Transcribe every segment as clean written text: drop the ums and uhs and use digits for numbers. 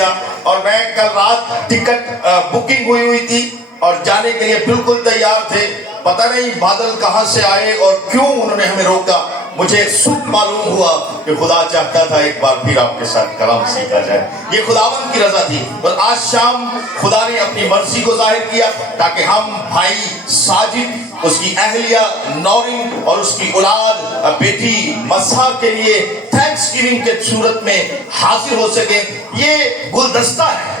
اور میں کل رات ٹکٹ بکنگ ہوئی تھی اور جانے کے لیے بالکل تیار تھے. پتہ نہیں بادل کہاں سے آئے اور کیوں انہوں نے ہمیں روکا. مجھے صبح معلوم ہوا کہ خدا چاہتا تھا ایک بار پھر آپ کے ساتھ کلام سیکھا جائے. یہ خداوند کی رضا تھی. اور آج شام خدا نے اپنی مرضی کو ظاہر کیا تاکہ ہم بھائی ساجد, اس کی اہلیہ نورین اور اس کی اولاد بیٹی مسحا کے لیے تھینکس گیونگ کے صورت میں حاضر ہو سکیں. یہ گلدستہ ہے.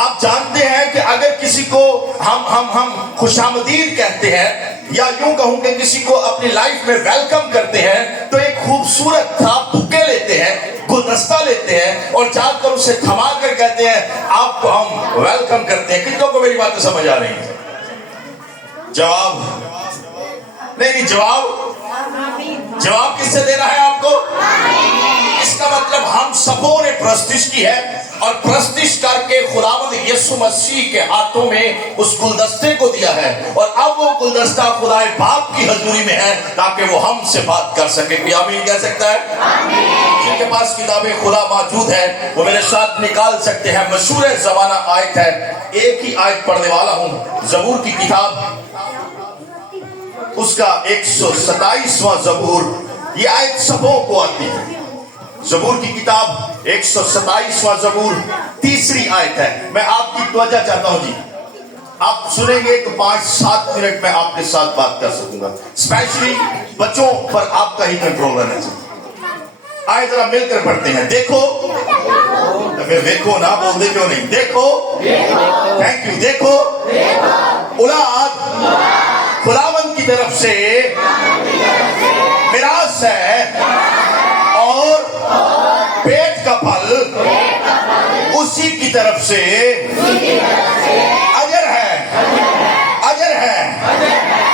آپ جانتے ہیں کہ اگر کسی کو ہم خوش آمدید کہتے ہیں یا یوں کہوں کہ کسی کو اپنی لائف میں ویلکم کرتے ہیں تو ایک خوبصورت تھا بکے لیتے ہیں, گلدستہ لیتے ہیں اور جا کر اسے تھما کر کہتے ہیں آپ کو ہم ویلکم کرتے ہیں. کتنوں کو میری باتیں سمجھ آ رہی ہیں؟ جواب نہیں, جواب کس سے دینا ہے آپ کو؟ اس کا مطلب ہم سبوں نے پرستش کی ہے اور پرستش کر کے خداوند یسوع مسیح کے ہاتھوں میں اس گلدستے کو دیا ہے اور اب وہ گلدستہ خدا باپ کی حضوری میں ہے تاکہ وہ ہم سے بات کر سکے. کوئی آمین کہہ سکتا ہے؟ جن کے پاس کتاب خدا موجود ہے وہ میرے ساتھ نکال سکتے ہیں. مشہور زمانہ آیت ہے, ایک ہی آیت پڑھنے والا ہوں. زبور کی کتاب اس کا 127واں زبور, یہ آیت سبوں کو آتی ہے. زبور کی کتاب 127واں زبور تیسری آیت ہے. میں آپ کی توجہ چاہتا ہوں جی, آپ سنیں گے تو 5-7 منٹ میں آپ کے ساتھ بات کر سکوں گا. اسپیشلی بچوں پر آپ کا ہی کنٹرول رہنا چاہیے. آئے ذرا مل کر پڑھتے ہیں. دیکھو, دیکھو نا, بول دے کیوں نہیں, دیکھو, تھینک یو, دیکھو اولاد خداوند کی طرف سے میراث ہے اور پیٹ کا پھل اسی کی طرف سے اجر ہے.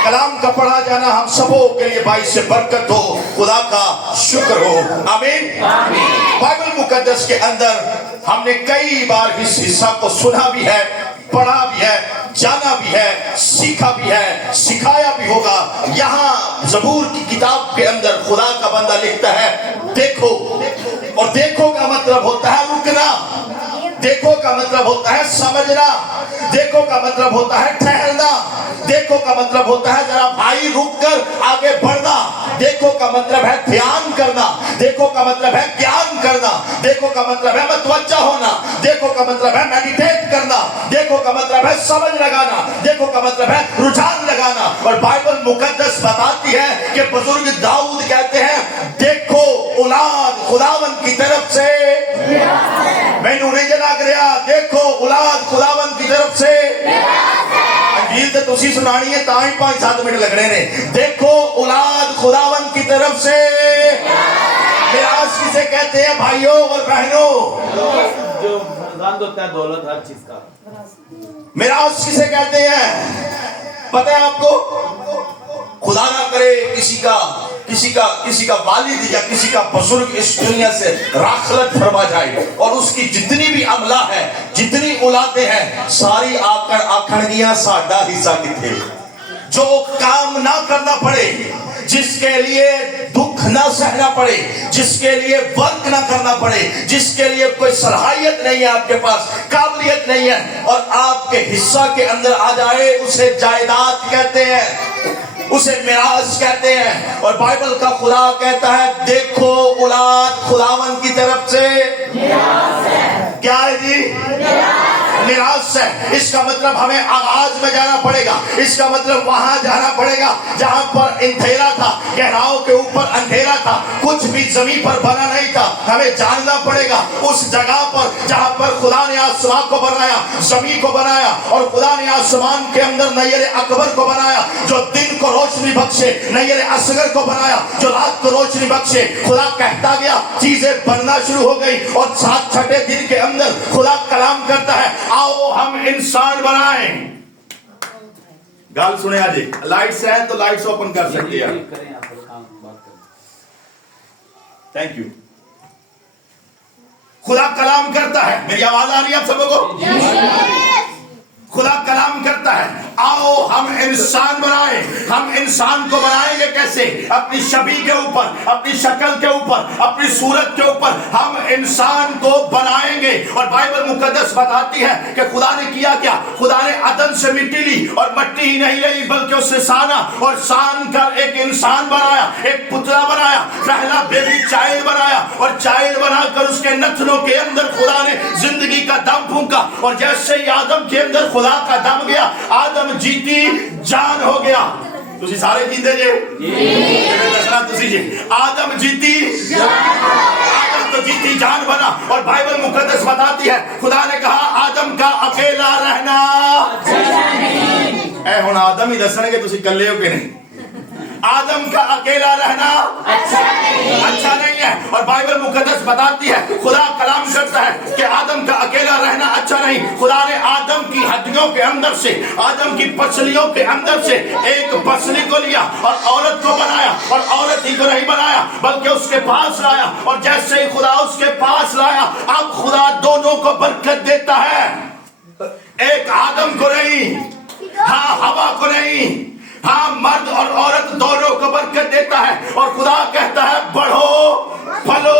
کلام کا پڑھا جانا ہم سبوں کے لیے باعث سے برکت ہو, خدا کا شکر ہو. آمین. بائبل مقدس کے اندر ہم نے کئی بار اس حصہ کو سنا بھی ہے, پڑھا بھی ہے, جانا بھی ہے, سیکھا بھی ہے, سکھایا بھی ہوگا. یہاں زبور کی کتاب کے اندر خدا کا بندہ لکھتا ہے دیکھو, اور دیکھو کا مطلب ہوتا ہے رکنا, دیکھو کا مطلب ہوتا ہے سمجھنا, دیکھو کا مطلب ہوتا ہے ٹھہرنا, دیکھو کا مطلب ہوتا ہے ذرا بھائی رک کر آگے بڑھنا, دیکھو کا مطلب ہے دھیان کرنا, دیکھو کا مطلب ہے گیان کرنا, دیکھو کا مطلب ہے متوجہ ہونا, دیکھو کا مطلب ہے میڈیٹیٹ کرنا, دیکھو کا مطلب ہے سمجھ لگانا, دیکھو کا مطلب ہے رجحان لگانا. اور بائبل مقدس بتاتی ہے کہ بزرگ داؤد کہتے ہیں دیکھو اولاد خداوند کی طرف سے مینوں نہیں لگ رہا, دیکھو اولاد خداوند کی طرف سے. انجیل تے تسی سنانی ہے تاں ہی 5-7 منٹ لگنے نے. دیکھو اولاد خداوند کی طرف سے میراث کسے کہتے ہیں بھائیوں اور بہنوں؟ جو مرزاند ہوتا ہے دولت ہر چیز کا. میراث کسے کہتے ہیں پتہ ہے آپ کو؟ خدا نہ کرے کسی کا والد یا کسی کا بزرگ اس دنیا سے راخلت فرما جائے اور اس کی جتنی بھی عملہ ہے, جتنی اولادیں ہیں, ساری آکھن گیاں ساڈا حصہ کتھے. جو کام نہ کرنا پڑے, جس کے لیے دکھ نہ سہنا پڑے, جس کے لیے ورک نہ کرنا پڑے, جس کے لیے کوئی صلاحیت نہیں ہے, آپ کے پاس قابلیت نہیں ہے اور آپ کے حصہ کے اندر آ جائے, اسے جائیداد کہتے ہیں, اسے میراث کہتے ہیں. اور بائبل کا خدا کہتا ہے دیکھو اولاد خداوند کی طرف سے کیا ہے جی؟ میراث ہے. اس کا مطلب ہمیں آغاز میں جانا پڑے گا, اس کا مطلب وہاں جانا پڑے گا جہاں پر اندھیرا تھا, گہراؤں کے اوپر اندھیرا تھا, کچھ بھی زمین پر بنا نہیں تھا. ہمیں جاننا پڑے گا اس جگہ پر جہاں پر خدا نے آسمان کو بنایا, زمین کو بنایا, اور خدا نے آسمان کے اندر نیر اکبر کو بنایا جو دن کو روشنی بخشے, نیر اصغر کو بنایا جو رات کو روشنی بخشے. خدا کہتا گیا, چیزیں بننا شروع ہو گئی اور 7 دن کے اندر خدا کلام کرتا ہے آؤ ہم انسان بنائیں. گال سنے آجے, لائٹس ہیں تو لائٹس اوپن کر سکتے ہیں. Thank you. خدا کلام کرتا ہے. میری آواز آ رہی ہے آپ سبوں کو؟ خدا کلام کرتا ہے आओ हम इंसान बनाएं. हम इंसान को बनाएंगे कैसे? अपनी शबीह के ऊपर, अपनी शक्ल के ऊपर, अपनी सूरत के ऊपर हम इंसान को बनाएंगे. और बाइबल मुकद्दस बताती है कि खुदा ने किया क्या? खुदा ने आदम से मिट्टी ली और मिट्टी ही नहीं ली बल्कि उससे साना और सान का एक इंसान बनाया, एक पुतला बनाया, पहला बेबी चाइल्ड बनाया और चाइल्ड बनाकर उसके नथनों के अंदर खुदा ने जिंदगी का दम फूंका. और जैसे ही आदम के अंदर खुदा का दम गया, आदम जीती जान हो गया. तुसी सारे जींदे जे दसना तुसी जी. आदम जीती आदम तो जीती जान बना. और बाइबल मुकद्दस बताती है खुदा ने कहा आदम का अकेला रहना ऐ हुण आदम ही दसणगे तुसी कल्ले हो कि नहीं. आदम का अकेला रहना अच्छा नहीं है. और बाइबल मुकद्दस बताती है, खुदा कलाम करता है कि आदम का अकेला रहना अच्छा नहीं. खुदा ने आदम की हड्डियों के अंदर से, आदम की पसलियों के अंदर से एक पसली को लिया और औरत को बनाया. और औरत ही को नहीं बनाया बल्कि उसके पास लाया. और जैसे ही खुदा उसके पास लाया, अब खुदा दोनों को बरकत देता है. एक आदम को नहीं, हाँ हवा को नहीं, हाँ मर्द और औरत दोनों को बरकत देता है. और खुदा कहता है बढ़ो, फलो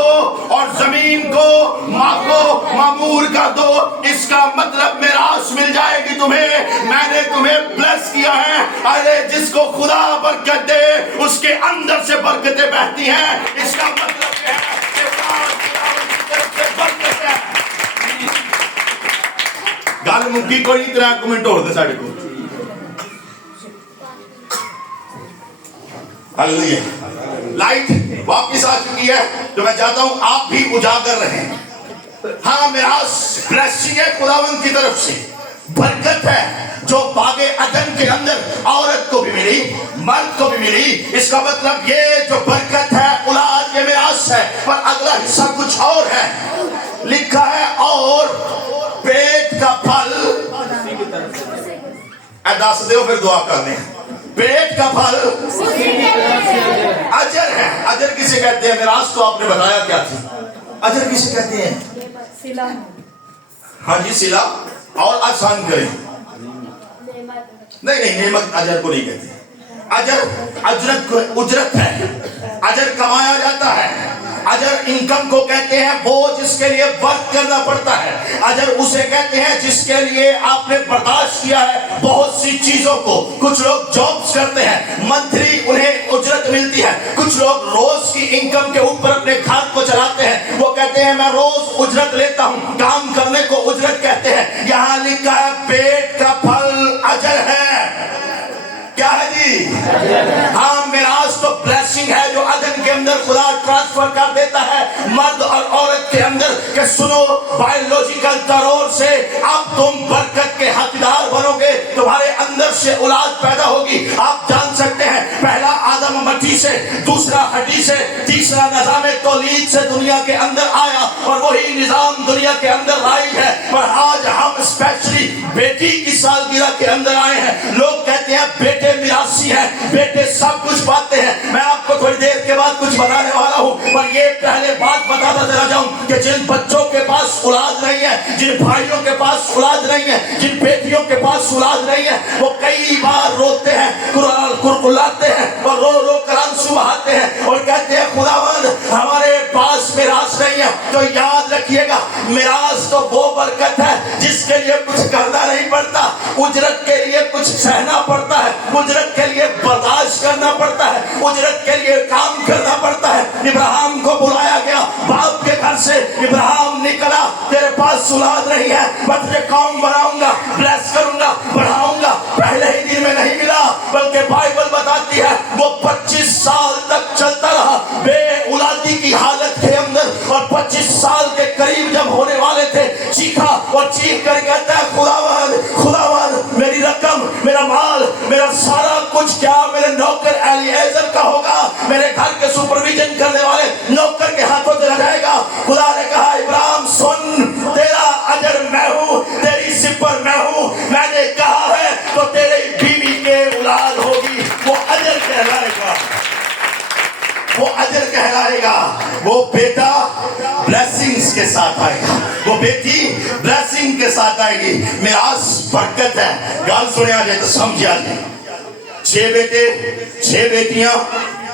और जमीन को माको मामूर कर दो. इसका मतलब मिरास मिल जाएगी तुम्हें. मैंने तुम्हें ब्लेस किया है. अरे जिसको खुदा बरकत दे उसके अंदर से बरकतें बहती हैं. इसका मतलब है कि बरकत है. गल मुक्की कोई 3 मिनट होते साढ़े को. हालेलुया. लाइट वापस आ चुकी है तो मैं चाहता हूं आप भी उजागर रहें. हाँ मिरास ब्लेसिंग है खुदावंद की तरफ से, बरकत है जो बागे अदन के अंदर औरत को भी मिली, मर्द को भी मिली. इसका मतलब ये जो बरकत है औलाद ये मिरास है. पर अगला हिस्सा कुछ और है. लिखा है और पेट का फल दस दो फिर दुआ करने. पेट का फल अजर है. अजर किसे कहते हैं? मिरास तो आपने बताया क्या थी. अजर किसे कहते हैं? सिला. हाँ जी सिला. और आसान करें. नहीं नेमत अजर को नहीं कहते. अजर अजरत को उजरत है. अजर कमाया जाता है. अजर इनकम को कहते हैं वो जिसके लिए वर्क करना पड़ता है. अजर उसे कहते हैं जिसके लिए आपने बर्दाश्त किया है बहुत सी चीजों को. कुछ लोग जॉब्स करते हैं, मंथली उन्हें उजरत मिलती है. कुछ लोग रोज की इनकम के ऊपर अपने घर को चलाते हैं. वो कहते हैं मैं रोज उजरत लेता हूं. काम करने को उजरत कहते हैं. यहां लिखा है पेट का फल अजर है. क्या है जी? हाँ मिरास तो ब्लेसिंग है जो अदन के अंदर खुदा ट्रांसफर कर देता है मर्द और औरत के अंदर. कि सुनो बायोलॉजिकल तौर से अब तुम बरकत के हकदार बनोगे. तुम्हारे अंदर से औलाद पैदा होगी. आप जान सकते हैं पहला आदम मट्टी से, दूसरा हड्डी से, तीसरा निजाम तौलीद से दुनिया के अंदर आया. और वही निजाम दुनिया के अंदर राइज है. पर आज हम स्पेशली बेटी की सालगिरह के अंदर आए हैं. लोग कहते हैं बेटे मिरासी है, बेटे सब कुछ पाते हैं. मैं आपको थोड़ी देर के बाद कुछ बताने वाला हूं. पर ये पहले बात बताता चला जाऊं कि जिन बच्चों के पास औलाद नहीं है, जिन भाइयों के पास औलाद नहीं है, जिन बेटियों के पास औलाद नहीं है, वो कई बार रोते हैं, कुरकुलाते हैं और रो रो कर आंसू बहाते हैं और कहते हैं खुदावंद हमारे पास मिरास नहीं है. तो याद रखिएगा मिरास तो वो बरकत है जिसके लिए कुछ करना नहीं पड़ता. उजरत के लिए कुछ सहना पड़ता है. उजरत के लिए बर्दाश्त करना पड़ता है. उजरत के लिए काम करना पड़ता है. इब्राहिम को बुलाया गया बाप के घर से. इब्राहिम निकला, तेरे पास औलाद नहीं है, मैं तुझे कौम बनाऊंगा, ब्लेस करूंगा, बढ़ाऊंगा. पहले ही दिन में नहीं मिला बल्कि बाइबल बताती है वो 25 साल तक चलता रहा बे औलादी की हालत के अंदर. और 25 साल के करीब जब होने वाले थे चीखा और चीख कर कहता है खुदावंद खुदावंद मेरी रकम, मेरा माल, मेरा सारा कुछ क्या मेरे नौकर एलिएजर का होगा. मेरे घर के सुपरविजन करने वाले नौकर के हाथों चला जाएगा. खुदा ने कहा इब्राहिम सुन, तेरा अजर मैं हूं, तेरी सिपर मैं हूं. मैंने कहा है तो तेरे बीवी के औलाद होगी. वो अजर कहलाएगा, वो अजर कहलाएगा. वो बेटा ब्लेसिंग्स के साथ आएगा, वो बेटी ब्लेसिंग के साथ आएगी। मिरास बरकत है। गाल सुने आ जाए तो समझ आ जाए। 6 बेटे 6 बेटियां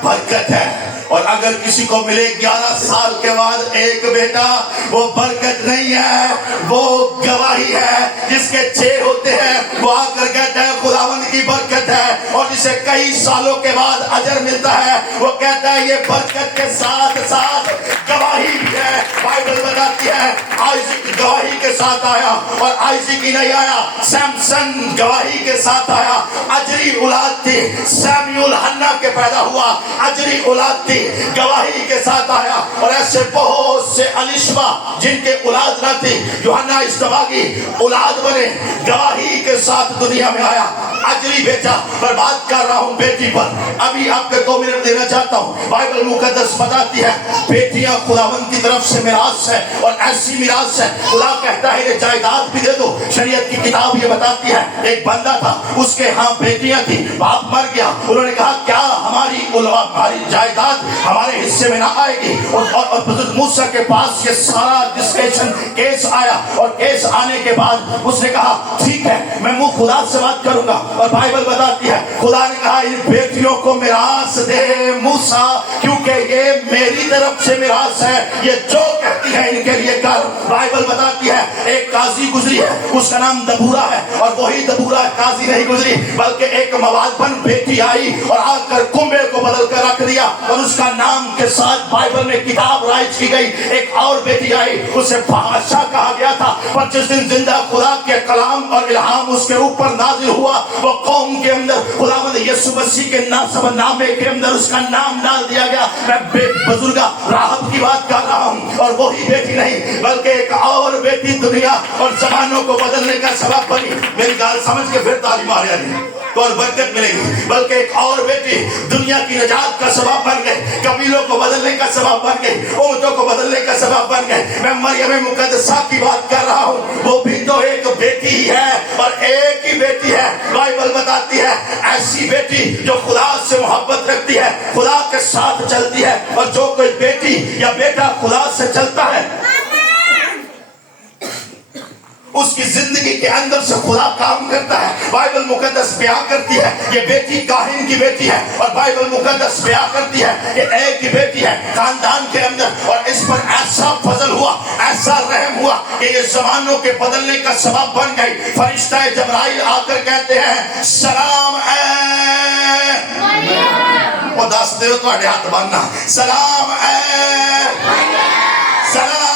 बरकत है। और अगर किसी को मिले 11 साल के बाद एक बेटा, वो बरकत नहीं है, वो गवाही है। जिसके 6 होते हैं वो आकर कहता है खुदावंद की बरकत है, और जिसे कई सालों के बाद अजर मिलता है वो कहता है ये बरकत के साथ साथ गवाही भी है। बाइबल बताती है आइज़िक गवाही के साथ आया, और आइज़िक ही नहीं आया, सैमसन गवाही के साथ आया। अजरी औलाद थी, सैमुएल हन्ना के पैदा हुआ, अजरी औलाद थी, गवाही के साथ आया। और ऐसे बहुत से अलिशबा जिनके औलाद न थी, यूहन्ना इस्तबागी औलाद बने, गवाही के साथ दुनिया में आया। अजरी बेटा, पर बात कर रहा हूं बेटी पर। अभी आपको 2 मिनट देना चाहता हूं। बाइबल मुकद्दस बताती है बेटियां खुदावंद की तरफ से मिरास है, और ऐसी मिरास है खुदा कहता है ये जायदाद भी दे दो। शरीयत की किताब ये बताती है एक बंदा था, उसके यहाँ बेटियां थी, बाप मर गया। उन्होंने कहा क्या हमारी जायदाद हमारे हिस्से में ना आएगी? और बुजुर्ग मूसा के पास ये सारा डिस्कशन केस आया, और केस आने के बाद उसने कहा ठीक है मैं मुंह खुदा से बात करूंगा। और बाइबल बताती है खुदा ने कहा इन बेटियों को मिरास दे मूसा, क्योंकि ये मेरी तरफ से मिरास है, ये जो कहती है इनके लिए कर। बाइबल बताती है एक काजी गुजरी है, उसका नाम दबूरा है, और वही दबूरा काजी नहीं गुजरी बल्कि एक मवादबन बेटी आई और आकर कुंबे को बदल कर रख दिया, और उसका नाम के साथ बाइबल में किताब राइज की गई। एक और बेटी आई, उसे बादशाह कहा गया था, पर जिस दिन जिंदा खुदा के कलाम और इल्हाम उसके ऊपर नाजिल हुआ, वो कौम के अंदर खुदावंद यीशु मसीह के नामे के अंदर उसका नाम डाल दिया गया। मैं बुजुर्गा राहब की बात कर रहा हूँ, और वही बेटी नहीं बल्कि एक और बेटी दुनिया और जमानों को बदलने का सबब बनी। मेरी गाल समझ के फिर ताली मारिया नहीं तो और बरकत मिलेगी। बल्कि एक और बेटी दुनिया की निजात का सबब बन गई, कबीलों को बदलने का सबब बन गई, उम्मतों को बदलने का सबब बन गए। मैं मरियम मुकद्दसा की बात कर रहा हूँ, वो भी तो एक बेटी ही है, और एक ही बेटी है। बाइबल बताती है ऐसी बेटी जो खुदा से मोहब्बत रखती है, खुदा के साथ चलती है, और जो कोई बेटी या बेटा खुदा से चलता है उसकी जिंदगी के अंदर से खुदा काम करता है। बाइबल मुकद्दस बयां करती है ये बेटी काहिन की बेटी है, और बाइबल मुकद्दस बयां करती है ये एक ही बेटी है खानदान के अंदर, और इस पर ऐसा फजल हुआ, ऐसा रहम हुआ कि ये जमानों के बदलने का सबब बन गई। फरिश्ता जबराइल आकर कहते हैं सलाम वो दस दे तुम्हारे हाथ बनना, सलाम सलाम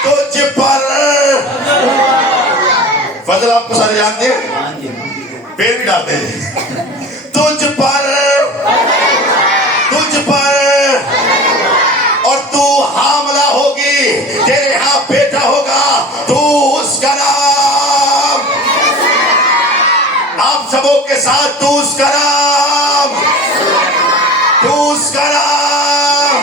तुझ पर। फजल आपको सारे जानते हैं, पेड़ भी डालते हैं। तुझ पर और तू हामला होगी, तेरे यहाँ बेटा होगा, तू उसका नाम, आप सबों के साथ तू उसका नाम, तू उसका नाम।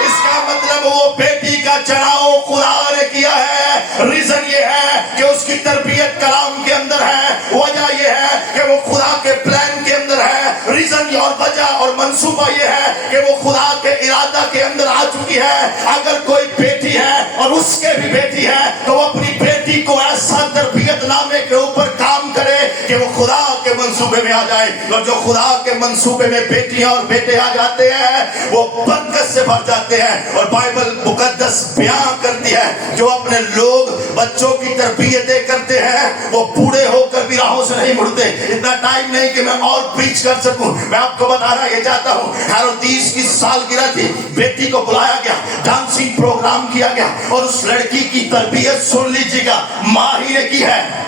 इसका मतलब वो बेटी का चुनाव खुदा ने किया है। रीजन ये है कि उसकी तरबियत कलाम के अंदर है, वजह ये है कि वो खुदा के प्लान के अंदर है। रीजन और वजह और मंसूबा ये है कि वो खुदा के इरादा के अंदर आ चुकी है। अगर कोई बेटी है और उसके भी बेटी है तो वो अपनी बेटी को ऐसा तरबियत नामे के ऊपर काम करे कि वो खुदा के मंसूबे में आ जाए। और जो खुदा के मंसूबे में बेटियां और बेटे आ जाते हैं वो बरकत से भर जाते हैं। और बाइबल मुकद्दस बयां करती है जो अपने लोग बच्चों की तरबियतें करते हैं वो बूढ़े होकर भी राहों से नहीं मुड़ते। इतना टाइम नहीं कि मैं और प्रीच कर सकूं, मैं आपको बताना ये चाहता हूं। हेरोदिस की सालगिरह थी, बेटी को बुलाया गया, डांसिंग प्रोग्राम किया गया, और उस लड़की की तरबियत सुन लीजिएगा माँ ही ने की है।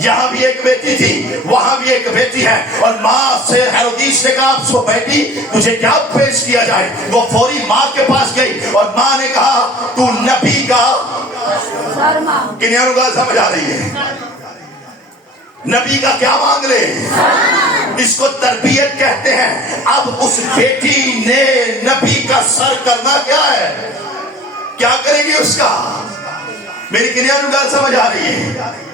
यहाँ भी एक बेटी थी, वहां भी एक बेटी है, और माँ से हेरोदिस ने कहा सो बेटी तुझे क्या पेश किया जाए। वो फौरी माँ के पास गई और माँ ने कहा तू नबी का किन्यानु गाल समझ आ रही है, नबी का क्या मांग ले, इसको तरबियत कहते हैं। अब उस बेटी ने नबी का सर करना क्या है, क्या करेगी उसका, मेरी किन्यानु गाल समझ आ रही है।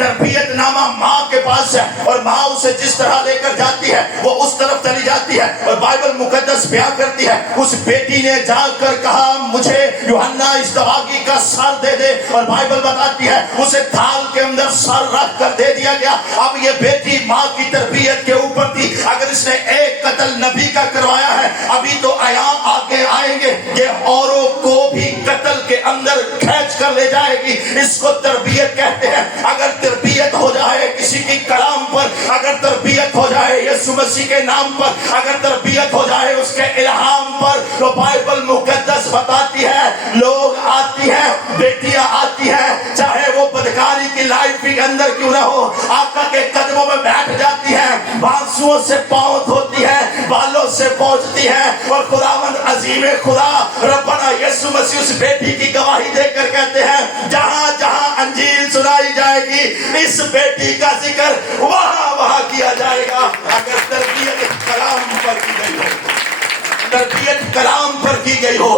तरबियत नामा माँ के पास है और माँ उसे जिस तरह लेकर जाती है वो उस तरफ चली जाती है। और बाइबल मुकद्दस बयां करती है उस बेटी ने जाकर कहा मुझे यूहन्ना इस्तवागी का सर दे दे, और बाइबल बताती है उसे थाल के अंदर सर रख कर दे दिया गया। अब ये बेटी माँ की तरबियत के ऊपर थी। अगर इसने एक कत्ल नबी का करवाया है, अभी तो आगे आएंगे ये औरों को भी कत्ल के अंदर खींच कर ले जाएगी। इसको तरबियत कहते हैं। अगर तरबियत हो जाए किसी की कलाम पर, अगर तरबियत हो जाए यीशु मसीह के नाम पर, अगर तरबियत हो जाए उसके इल्हाम पर, तो बाइबल मुकद्दस बताती है लोग आती हैं, बेटियां आती हैं, चाहे वो बदकारी की लाइफ के अंदर क्यों ना हो, आका के कदमों में बैठ जाती हैं, बांसुओं से पांव धोती है, बालों से पहुंचती है, और खुदावंद अजीम खुदा रब्बना यीशु मसीह उस बेटी की गवाही देकर कहते हैं जहां जहां अंजील सुनाई जाएगी इस बेटी का जिक्र वहां वहां किया जाएगा। अगर तरबियत कलाम पर की गई हो, तरबियत कलाम पर की गई हो,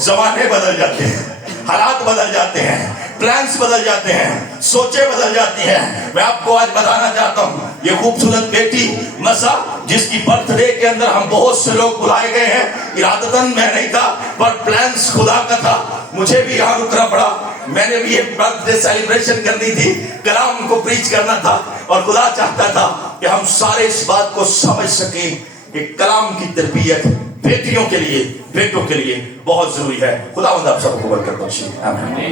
जमाने बदल जाते हैं, हालात बदल जाते हैं, प्लान्स बदल जाते हैं, सोचे बदल जाती हैं। मैं आपको आज बताना चाहता हूँ ये खूबसूरत बेटी मसा जिसकी बर्थडे के अंदर हम बहुत से लोग बुलाए गए हैं, इरादतन मैं नहीं था पर प्लान्स खुदा का था, मुझे भी यहाँ रुकना पड़ा, मैंने भी एक बर्थडे सेलिब्रेशन करनी थी, कलाम को प्रीच करना था, और खुदा चाहता था कि हम सारे इस बात को समझ सके कि कलाम की तरबियत बेटियों के लिए, बेटों के लिए बहुत जरूरी है। खुदावंद आप सबको बरकत बख्शे। आमीन।